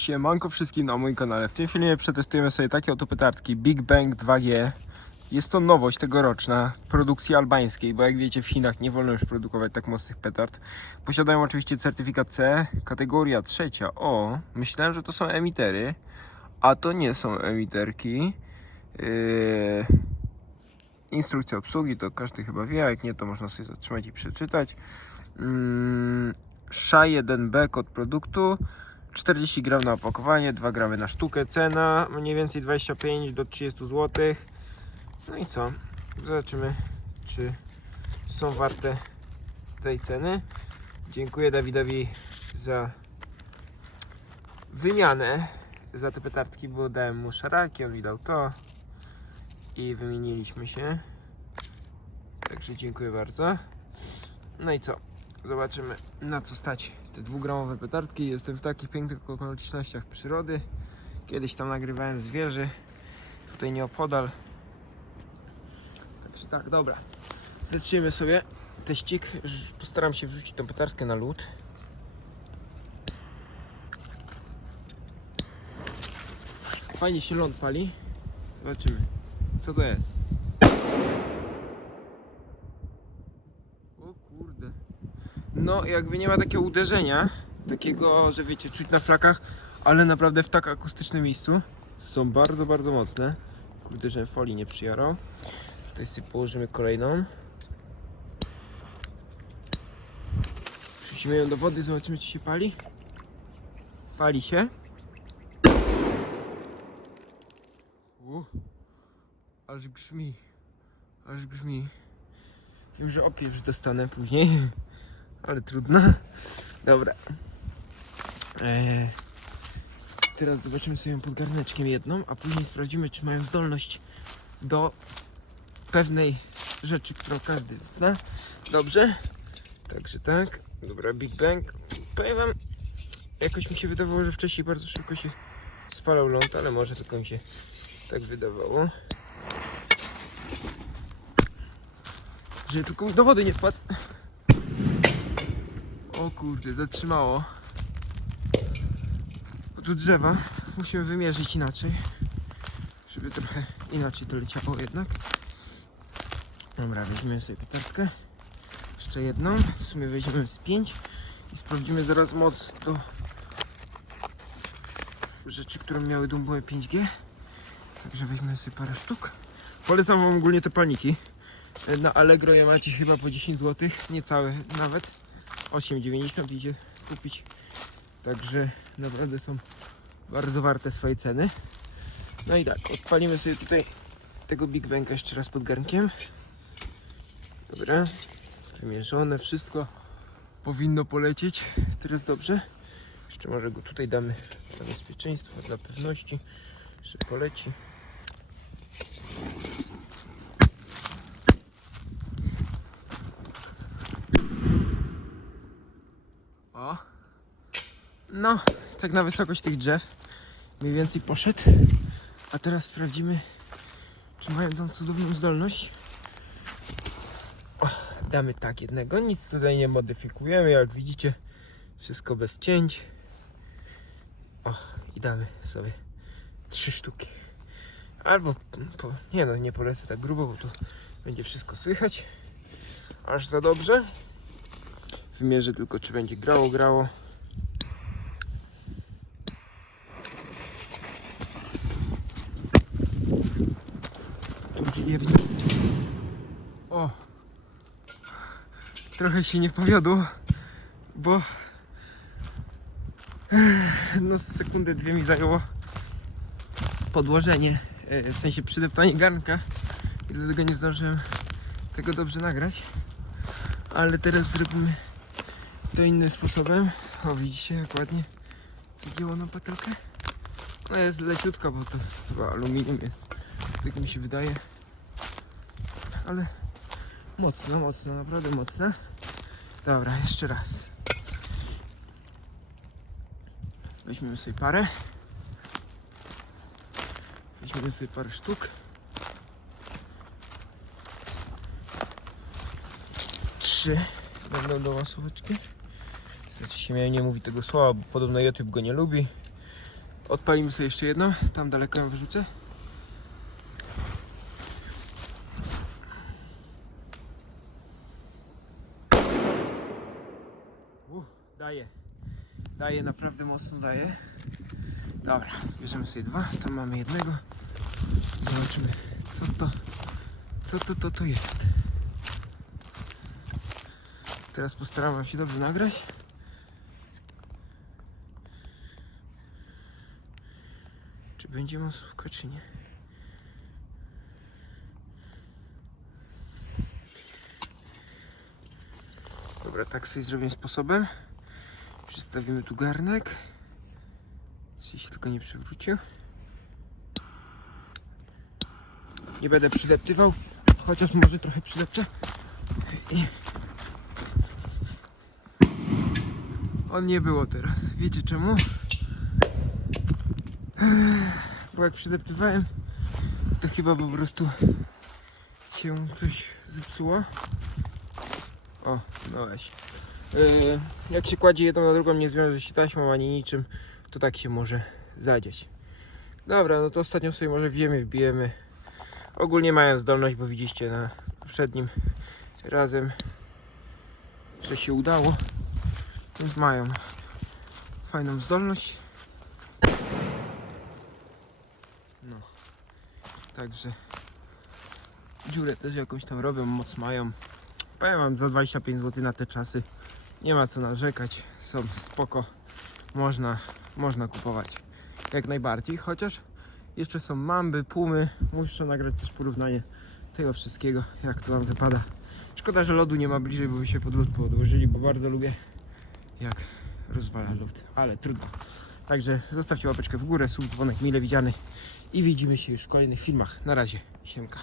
Siemanko wszystkim na moim kanale. W tym filmie przetestujemy sobie takie oto petardki Big Bang 2G. Jest to nowość tegoroczna produkcji albańskiej, bo jak wiecie w Chinach nie wolno już produkować tak mocnych petard. Posiadają oczywiście certyfikat C, kategoria trzecia. O, myślałem, że to są emitery, a to nie są emiterki. Yy... Instrukcja obsługi to każdy chyba wie, jak nie to można sobie zatrzymać i przeczytać. Mm, SHA-1B kod produktu 40 gram na opakowanie, 2 gramy na sztukę. Cena mniej więcej 25 do 30 zł. No i co? Zobaczymy, czy są warte tej ceny. Dziękuję Dawidowi za wymianę za te petardki, bo dałem mu szaraki, on mi to i wymieniliśmy się. Także dziękuję bardzo. No i co? Zobaczymy na co stać te dwugramowe petardki. Jestem w takich pięknych okolicznościach przyrody. Kiedyś tam nagrywałem zwierzę. Tutaj nieopodal. Także tak, dobra. Zaczniemy sobie teścik. Postaram się wrzucić tą petardkę na lód. Fajnie się ląd pali. Zobaczymy. Co to jest? O kurde. No, jakby nie ma takiego uderzenia, takiego, że wiecie, czuć na flakach, ale naprawdę w tak akustycznym miejscu są bardzo, bardzo mocne. Kurde, że folii nie przyjarał. Tutaj sobie położymy kolejną. Wrzucimy ją do wody, zobaczymy czy się pali. Pali się. U, aż grzmi. Aż grzmi. Wiem, że opieprz dostanę później. Ale trudno. Dobra. Eee, teraz zobaczymy sobie ją pod garneczkiem jedną, a później sprawdzimy, czy mają zdolność do pewnej rzeczy, którą każdy zna. Dobrze? Także tak. Dobra, Big Bang. Powiem wam, jakoś mi się wydawało, że wcześniej bardzo szybko się spalał ląd, ale może tylko mi się tak wydawało. Że tylko do wody nie wpadł. O kurde, zatrzymało. Bo tu drzewa musimy wymierzyć inaczej. Żeby trochę inaczej to leciało jednak. Dobra, weźmiemy sobie petardkę. Jeszcze jedną. W sumie weźmiemy z pięć i sprawdzimy zaraz moc do rzeczy, które miały dumbowe 5G. Także weźmiemy sobie parę sztuk. Polecam wam ogólnie te palniki. Na Allegro je macie chyba po 10 zł, niecałe nawet. 8,90 idzie kupić. Także naprawdę są bardzo warte swojej ceny. No i tak, odpalimy sobie tutaj tego Big Banga jeszcze raz pod garnkiem. Dobra, przymierzone, wszystko powinno polecieć. Teraz dobrze. Jeszcze może go tutaj damy dla bezpieczeństwa, dla pewności, że poleci. O. No, tak na wysokość tych drzew mniej więcej poszedł. A teraz sprawdzimy, czy mają tą cudowną zdolność. O, damy tak jednego, nic tutaj nie modyfikujemy, jak widzicie, wszystko bez cięć. O, i damy sobie trzy sztuki. Albo, po, nie no, nie polecę tak grubo, bo to będzie wszystko słychać. Aż za dobrze. Wymierzę tylko, czy będzie grało, grało. Tu drzwiewnie. O! Trochę się nie powiodło, bo no sekundę, dwie mi zajęło podłożenie, e, w sensie przydeptanie garnka i dlatego nie zdążyłem tego dobrze nagrać. Ale teraz zrobimy to innym sposobem. O, widzicie jak ładnie wgięło na patelkę? No jest leciutka, bo to chyba aluminium jest. Tak mi się wydaje. Ale mocno, mocno, naprawdę mocne. Dobra, jeszcze raz. Weźmiemy sobie parę. Weźmiemy sobie parę sztuk. Trzy będą do łasóweczki. Znaczy się nie mówi tego słowa, bo podobno YouTube go nie lubi. Odpalimy sobie jeszcze jedną, tam daleko ją wyrzucę. Uh, daje. Daje, naprawdę mocno daje. Dobra, bierzemy sobie dwa, tam mamy jednego. Zobaczymy, co to, co to, to, to jest. Teraz postaram się dobrze nagrać. Czy będzie masówka, czy nie? Dobra, tak sobie zrobimy sposobem. Przystawimy tu garnek. Jeśli się tylko nie przewrócił. Nie będę przydeptywał, chociaż może trochę przydepczę. On nie było teraz. Wiecie czemu? Bo jak przydeptywałem, to chyba po prostu się coś zepsuło. O, no weź. Yy, jak się kładzie jedną na drugą, nie zwiąże się taśmą ani niczym, to tak się może zadziać. Dobra, no to ostatnio sobie może wiemy, wbijemy. Ogólnie mają zdolność, bo widzieliście na poprzednim razem, że się udało. Więc mają fajną zdolność. No. Także dziurę też jakąś tam robią, moc mają. Powiem wam za 25 zł na te czasy. Nie ma co narzekać. Są spoko. Można, można kupować. Jak najbardziej. Chociaż jeszcze są mamby, pumy. Muszę nagrać też porównanie tego wszystkiego, jak to nam wypada. Szkoda, że lodu nie ma bliżej, bo by się pod lód podłożyli, bo bardzo lubię jak rozwala lód. Ale trudno. Także zostawcie łapeczkę w górę, sub, dzwonek mile widziany i widzimy się już w kolejnych filmach. Na razie, siemka.